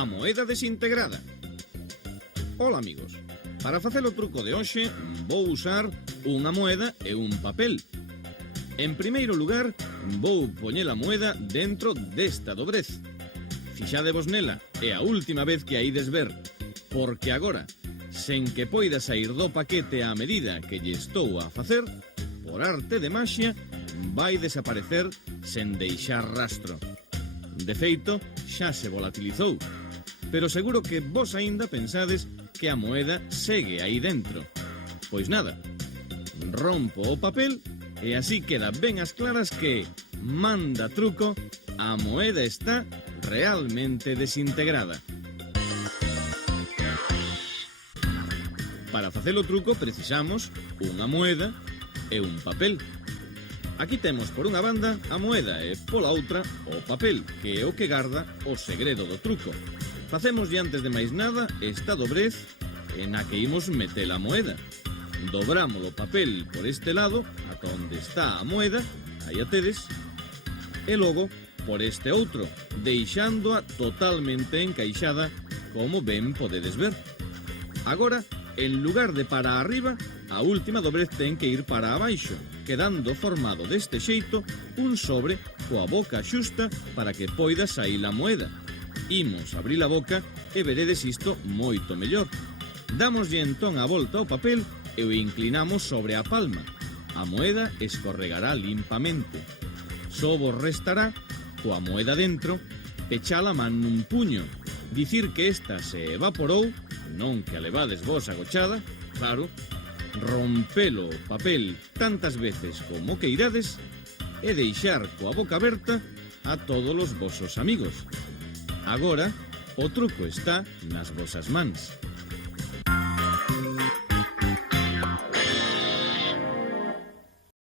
a moeda desintegrada. Ola, amigos. Para facer o truco de hoxe, vou usar unha moeda e un papel. En primeiro lugar, vou poñer a moeda dentro desta dobrez. Fixadevos nela, é a última vez que a ides ver, porque agora, sen que poida sair do paquete a medida que lle estou a facer, por arte de maxia, vai desaparecer sen deixar rastro. De feito, xa se volatilizou, pero seguro que vos aínda pensades que a moeda segue aí dentro. Pois nada, rompo o papel e así queda ben as claras que, manda truco, a moeda está realmente desintegrada. Para facer o truco precisamos unha moeda e un papel. Aquí temos por unha banda a moeda e pola outra o papel, que é o que garda o segredo do truco. Facemos antes de máis nada esta dobrez na que imos meter a moeda. Dobramos o papel por este lado, ata onde está a moeda, aí a tedes, e logo por este outro, deixándoa totalmente encaixada, como ben podedes ver. Agora, en lugar de para arriba, a última dobrez ten que ir para abaixo, quedando formado deste xeito un sobre coa boca xusta para que poida sair a moeda. Imos abrir a boca e veredes isto moito mellor. Damoslle entón a volta ao papel e o inclinamos sobre a palma. A moeda escorregará limpamente. Só vos restará, coa moeda dentro, pechar a man nun puño, dicir que esta se evaporou, non que a levades vos agochada, claro, rompelo o papel tantas veces como queirades e deixar coa boca aberta a todos os vosos amigos. Agora, o truco está nas vosas mans.